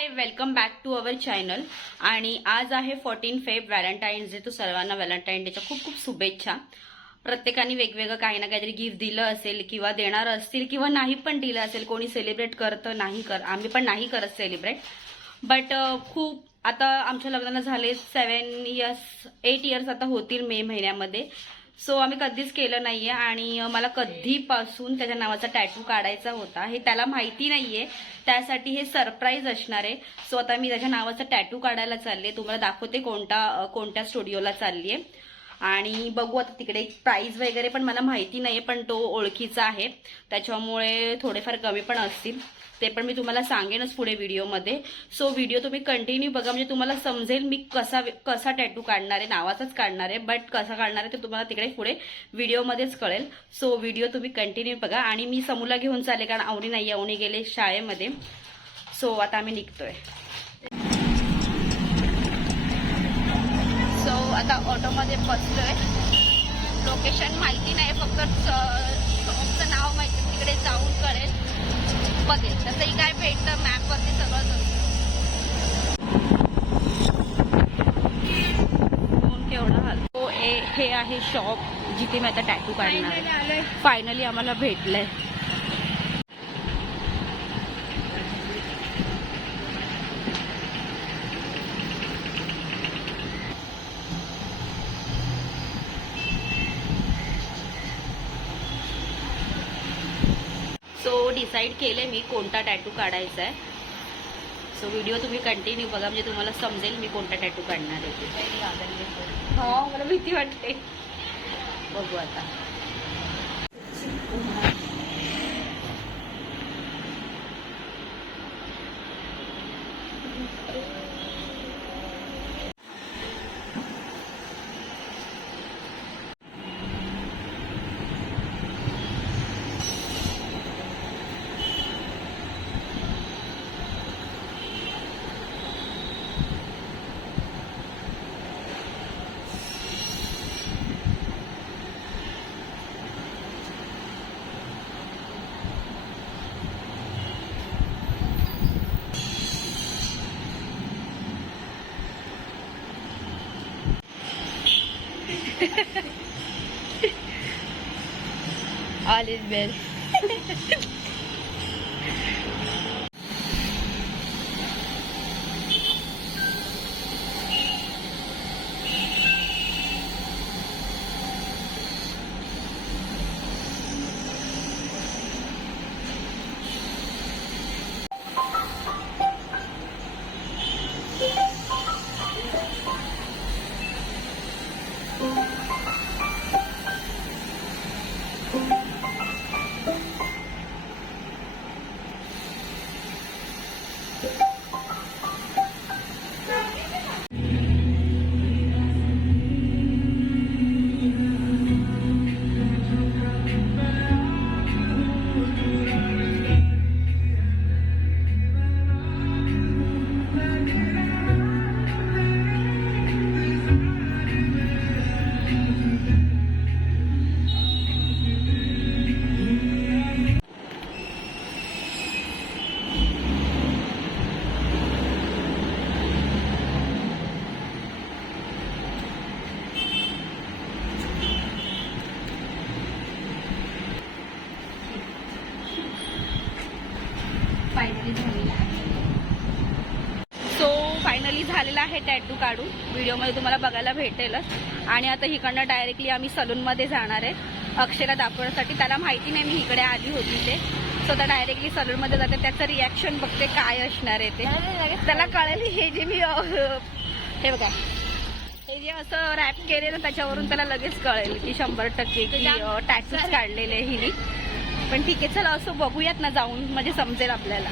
Hi welcome back to our channel आणि आज आहे फोर्टीन फेब व्हॅलेंटाईन्स डे तो सर्वांना व्हॅलेंटाईन डेच्या खूप खूप शुभेच्छा. प्रत्येकाने वेगवेगळं काही ना काहीतरी गिफ्ट दिलं असेल किंवा देणार असतील किंवा नाही पण दिलं असेल. कोणी सेलिब्रेट करतं नाही कर आम्ही पण नाही करत सेलिब्रेट बट खूप आता आमच्या लग्नाला झाले सेवन इयर्स एट इयर्स आता होतील मे महिन्यामध्ये. सो आम्ही कधीच केलं नाही आहे आणि मला कधीपासून त्याच्या नावाचा टॅटू काढायचा होता हे त्याला माहिती नाही आहे त्यासाठी हे सरप्राईज असणार आहे. सो आता मी त्याच्या नावाचा टॅटू काढायला चालले तुम्हाला दाखवते कोणता कोणत्या स्टुडिओला चाललीये. आणि बघू आता तिकडे प्राईज वगैरे पण मला माहिती नाही पण तो ओळखीचा आहे. त्याच्यामुळे थोडेफार कमी पण असतील. ते पण मी तुम्हाला सांगेनच पुढे व्हिडिओमध्ये. सो व्हिडिओ तुम्ही कंटिन्यू बघा म्हणजे तुम्हाला समजेल मी कसा कसा टॅटू काढणार आहे नावाचाच काढणार आहे बट कसा काढणार आहे ते तुम्हाला तिकडे पुढे व्हिडिओमध्येच कळेल. सो व्हिडिओ तुम्ही कंटिन्यू बघा. आणि मी समूला घेऊन चालले कारण आवणी नाही आवणी गेले शाळेमध्ये. सो आता आम्ही निघतोय. सो आता ऑटोमध्ये बसलोय. लोकेशन माहिती नाही फक्त नाव माहिती तिकडे जाऊन बघेल. तसंही काय भेटतं मॅपवरती सगळंच असतं. केवढा हाल? हे आहे शॉप जिथे मी आता टॅटू काढणार फायनली आम्हाला भेटलंय सो डिसाईड केले मी कोणता टॅटू काढायचा आहे सो व्हिडिओ तुम्ही कंटिन्यू बघा म्हणजे तुम्हाला समजेल मी कोणता टॅटू काढणार आहे. हो मला भीती वाटते. बघू आता. Alezbel. सो फायनली झालेला आहे टॅटू काढून. व्हिडिओमध्ये तुम्हाला बघायला भेटेलच. आणि आता इकडनं डायरेक्टली आम्ही सलूनमध्ये जाणार आहे. अक्षरा दाखवण्यासाठी. त्याला माहिती नाही मी इकडे आली होती ते. सो आता डायरेक्टली सलूनमध्ये जाते. त्याचं रिॲक्शन बघते काय असणार आहे ते. त्याला कळेल हे जे मी हे बघा. हे जे असं रॅप केले ना त्याच्यावरून त्याला लगेच कळेल की शंभर टक्के की टॅटूच काढलेले हिने. पण ठीक आहे चला असं बघूयात ना जाऊन. म्हणजे समजेल आपल्याला.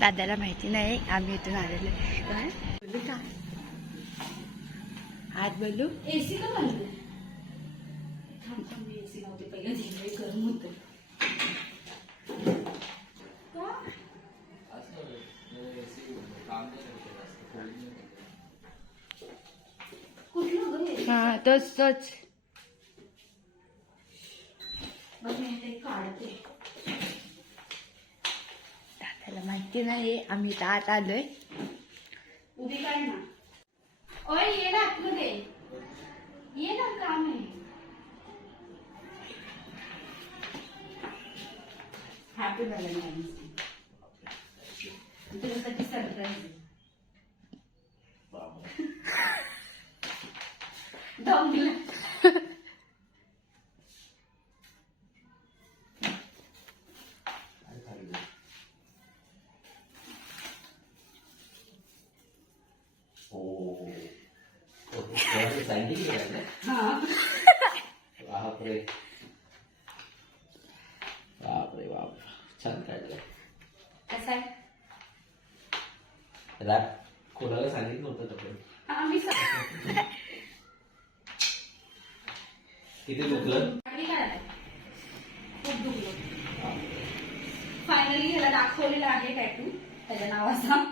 दादाला माहिती नाही आम्ही इथून आलेलो काय? बोलू का आज बोलू एसी का बोलू थांब थांब एसी लावते. पहिलं दिलंय गरम हे? तोच त्याला माहिती नाही आम्ही तर आत आलोय. उभी काढ ना? ओय ये ना आतमध्ये. ये ना काम. आहे हॅपी व्हॅलेंटाईन्स तुझ्यासाठी सरप्राईज दमला हा बापरे बापरे बाप छान काढलं कसा आहे रॅप कोणाला सांगितलं होतं का पण हा मी स- किती दुखलं आणि काय आहे? खूप दुखलं. फायनली ह्याला दाखवलेला आहे टॅटू त्याच्या नावाचा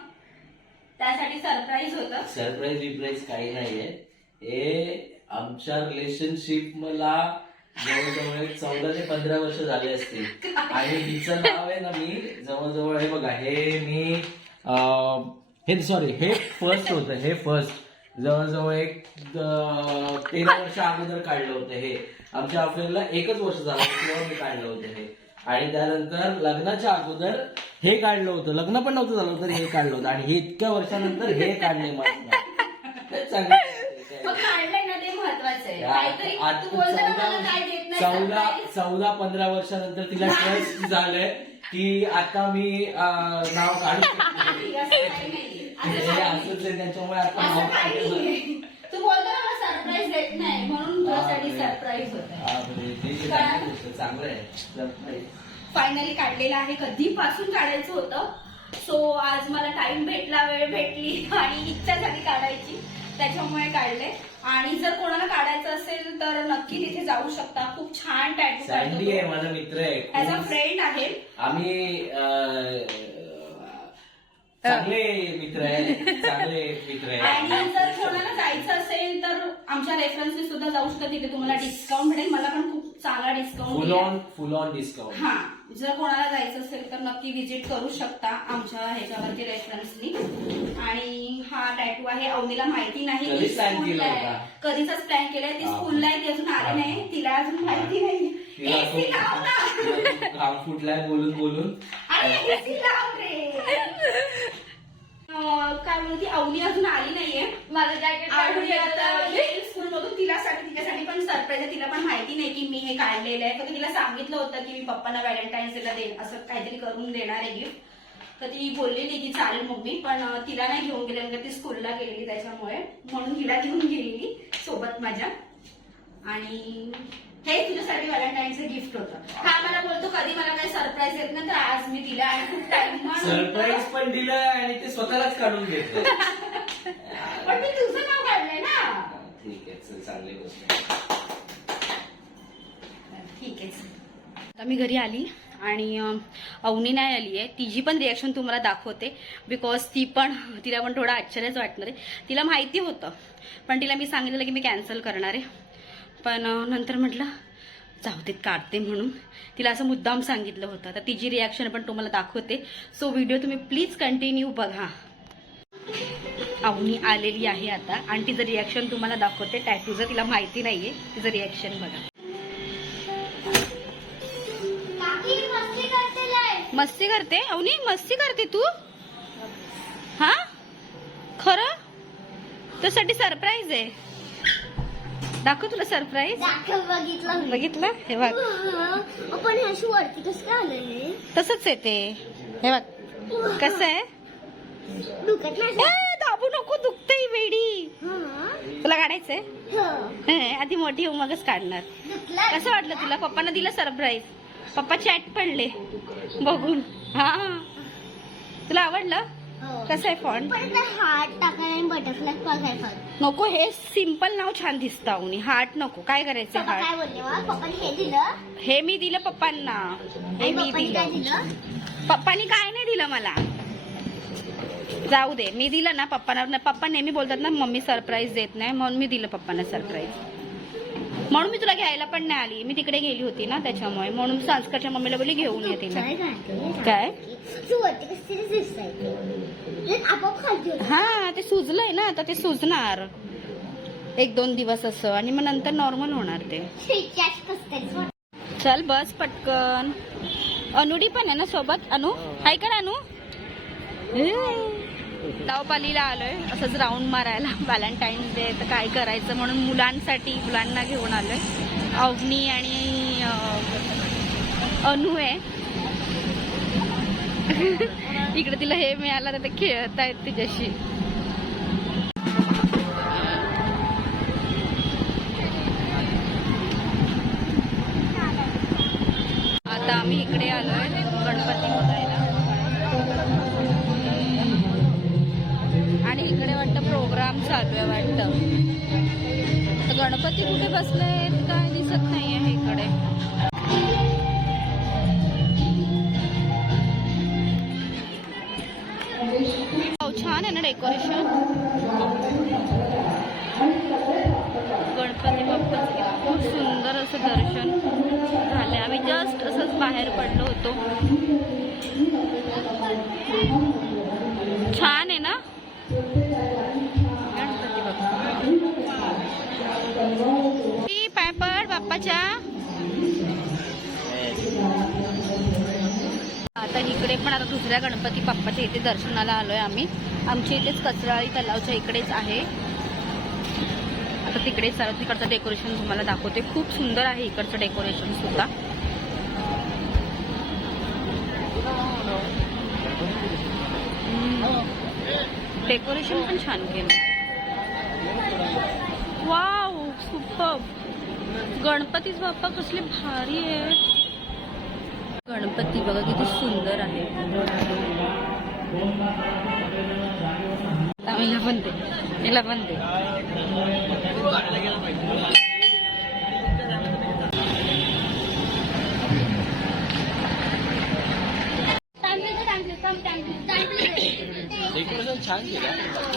त्यासाठी सरप्राईज होतं. सरप्राईज बिप्राईज काही नाहीये. हे आमच्या रिलेशनशिप मला जवळजवळ चौदा ते पंधरा वर्ष झाले असतील. आणि हिचं नाव आहे ना मी जवळजवळ हे बघा हे मी हे सॉरी हे फर्स्ट होतं हे फर्स्ट जवळजवळ एक तेरा वर्ष अगोदर काढलं होतं हे. आमच्या अफेअरला एकच वर्ष झालं तेव्हा मी काढलं होतं हे. आणि त्यानंतर लग्नाच्या अगोदर हे काढलं होतं. लग्न पण नव्हतं झालं तर हे काढलं होतं. आणि हे इतक्या वर्षानंतर हे काढले मला चौदा चौदा पंधरा वर्षानंतर तिला ट्रस्ट झालंय की आता मी नाव काढू त्याच्यामुळे असं काही. नाहीये. तू बोलतो ना मला सरप्राईज देत नाही म्हणून तुझ्यासाठी. सरप्राईज होत चांगली आहे. Surprise. फायनली काढलेलं आहे. कधीपासून काढायचं होतं? सो आज मला टाइम भेटला वेळ भेटली आणि इच्छा झाली काढायची. त्याच्यामुळे काढले. आणि जर कोणाला काढायचं असेल तर नक्की तिथे जाऊ शकता. खूप छान टॅटू सँडी आहे काढतो माझा मित्र आहे. ऍज अ फ्रेंड आहे. आम्ही अं, चांगले मित्र आहे चांगले मित्र आहे आणि जर कोणाला जायचं असेल तर आमच्या रेफरन्सने सुद्धा जाऊ शकता. तिथे तुम्हाला डिस्काउंट मिळेल मला पण खूप चांगला full discount on full on discount हा. जर कोणाला जायचं असेल तर नक्की विजिट करू शकता आमच्या ह्याच्यावरती रेफरन्सनी आणि हा टॅटू आहे. अवनीला माहिती नाही. कधी ती plan स्कूलला केला आहे. होता? कधीचाच प्लॅन केलाय ती हा. स्कूलला आहे. ती अजून आली नाही. तिला अजून माहिती नाही तिला AC लाव ना. असं घाम फुटलाय बोलून बोलून. अरे AC लाव रे. काय म्हणते अवनी अजून आली नाहीये. माझं जॅकेट आणि आता येईल स्कूलमधून तिलासाठी तिच्यासाठी पण सरप्राईज आहे तिला पण माहिती नाही की मी हे काढलेलं आहे. फक्त तिला सांगितलं होतं की मी पप्पांना व्हॅलेंटाईन्स डेला दे असं काहीतरी करून देणार आहे गिफ्ट तर ती बोललेली की चालेल मम्मी पण तिला नाही घेऊन गेले म्हणजे ती स्कूलला गेलेली त्याच्यामुळे. म्हणून हिला घेऊन गेलेली सोबत माझ्या. आणि हे तुझ्यासाठी व्हॅलेंटाईनचं गिफ्ट होतं. हा मला बोलतो कधी मला काही सरप्राईज देत नाही तर आज मी दिला आणि खूप टाइम सरप्राईज पण दिलं आणि ते स्वतःलाच काढून घेतलं पण मी तुझं नाव काढलंय ना. ठीक आहे चल, चांगली गोष्ट आहे. ठीक आहे आता मी घरी आली आणि अं, अवनी नाही आली आहे. तिची पण रिॲक्शन तुम्हाला दाखवते. बिकॉज ती पण तिला पण थोडं आश्चर्यच वाटणार आहे. तिला माहिती होतं पण तिला मी सांगितलेलं की मी कॅन्सल करणार आहे. पण अं, नंतर म्हटलं जाऊ देत काढते म्हणून. तिला असं मुद्दाम सांगितलं होतं. तर तिची रिॲक्शन पण तुम्हाला दाखवते. सो व्हिडिओ तुम्ही प्लीज कंटिन्यू बघा. अवनी आलेली आहे आता. आणि तिचं रिॲक्शन तुम्हाला दाखवते. टॅटूचं तिला माहिती नाहीये तिचं रिॲक्शन बघा. मस्ती करते अवनी मस्ती करते तू? हा? खरं? तुझ्यासाठी सरप्राईज आहे. दाखव तुला सरप्राईज बघितलं. बघितलं? हे बघ. पण ह्या अशी वरती कसं काय आलेले तसंच आहे ते. हे बघ. कसं आहे? दुखत नाही ए, दाबू नको दुखतंय वेडी. तुला काढायचंय हा. आधी मोठी होऊ मगच काढणार. कसं वाटलं तुला? पप्पांना दिलं सरप्राईज पप्पा चॅट पडले. बघून. हा. तुला आवडलं. कसं आहे फॉन्ट हात टाकायला आणि बटरफ्लाय बघायला नको हे सिंपल नाव छान दिसतं अवनी हार्ट नको. काय करायचं पप्पा काय हार्ट बोलले पप्पाने हे दिलं? हे मी दिलं पप्पांना. हे आणि मी पप्पाने काय दिलं. दिलं? पप्पानी काय नाही दिलं मला. जाऊ दे मी दिलं ना पप्पांना. पप्पा नेहमी बोलतात ना मम्मी सरप्राईज देत नाही. म्हणून मी दिलं पप्पांना सरप्राईज म्हणून मी तुला घ्यायला पण नाही आली. मी तिकडे गेली होती ना त्याच्यामुळे. म्हणून संस्कारच्या मम्मीला बोलली घेऊन ये तिला. काय काय? काय. हा ते सुजलंय ना आता ते सुजणार. एक दोन दिवस असं. आणि मग नंतर नॉर्मल होणार ते. चल बस पटकन. अनुडी पण आहे ना सोबत? अनु? हाय कर अनु. लावपालीला आलोय. असंच राऊंड मारायला. व्हॅलेंटाईन डे तर काय करायचं म्हणून मुलांसाठी मुलांना घेऊन आलोय. अवनी आणि अनु आहे. इकडे तिला हे मिळालं तर ते खेळत आहेत तिच्याशी. आता आम्ही इकडे आलोय. गणपती इकडे वाटतं प्रोग्राम चालू आहे वाटतं. गणपती कुठे बसले काय दिसत नाही आहे इकडे. हो, छान आहे ना डेकोरेशन. गणपती बाप्पाचं खूप सुंदर असं दर्शन झालंय. आम्ही जस्ट असंच बाहेर पडलो होतो. पड आता इकडे पण आता दुसऱ्या गणपती बाप्पाच्या इथे दर्शनाला आलोय आम्ही. आमच्या इथेच कचराळी तलावच्या इकडेच आहे. आता तिकडे सर तिकडचं डेकोरेशन तुम्हाला दाखवते. खूप सुंदर आहे इकडचं डेकोरेशन सुद्धा. डेकोरेशन पण छान केलं वाव सुपर गणपतीच बाप्पा कसले भारी आहे गणपती बघा किती सुंदर आहे. आम्हाला पण दे. हिला पण दे. डेकोरेशन छान केलं.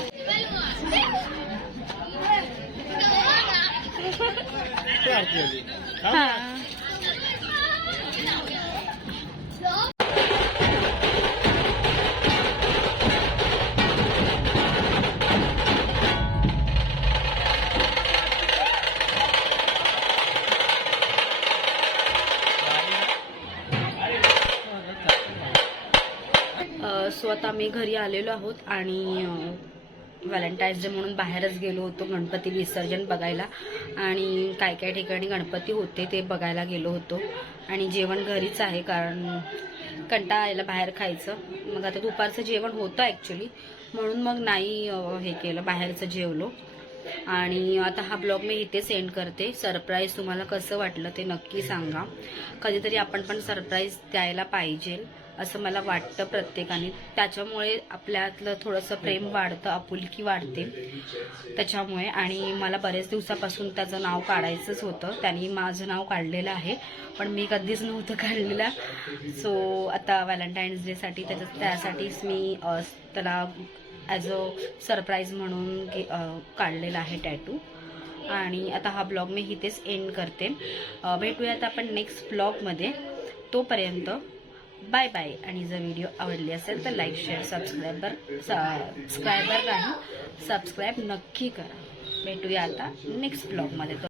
स्वतः मी घरी आलेलो आहोत आणि व्हॅलेंटाईन्स डे म्हणून बाहेरच गेलो होतो गणपती विसर्जन बघायला. आणि काय काय ठिकाणी गणपती होते ते बघायला गेलो होतो. आणि जेवण घरीच आहे कारण कंटाळा यायला बाहेर खायचं. मग आता दुपारचं जेवण होतं ॲक्च्युली म्हणून मग नाही हे केलं बाहेरचं जेवलो. आणि आता हा ब्लॉग मी इथे सेंड करते. सरप्राईज तुम्हाला कसं वाटलं ते नक्की सांगा. कधीतरी आपण पण सरप्राईज द्यायला पाहिजे. असं मला वाटतं प्रत्येकाने. त्याच्यामुळे आपल्यातलं थोडंसं प्रेम वाढतं आपुलकी वाढते. त्याच्यामुळे आणि मला बरेच दिवसापासून त्याचं नाव काढायचंच होतं. त्यांनी माझं नाव काढलेलं आहे पण मी कधीच नव्हतं काढलेलं. सो आता व्हॅलेंटाईन्स डेसाठी त्याच्या त्यासाठीच मी त्याला ॲज अ सरप्राईज म्हणून घे- काढलेला आहे टॅटू आणि आता हा ब्लॉग मी इथेच एंड करते. भेटूयात आपण नेक्स्ट ब्लॉगमध्ये. तोपर्यंत बाय बाय. आणि जर व्हिडिओ आवडली असेल तर लाईक शेअर सबस्क्रायबर सबस्क्रायबर राहा सबस्क्राईब नक्की करा. भेटूया आता नेक्स्ट ब्लॉगमध्ये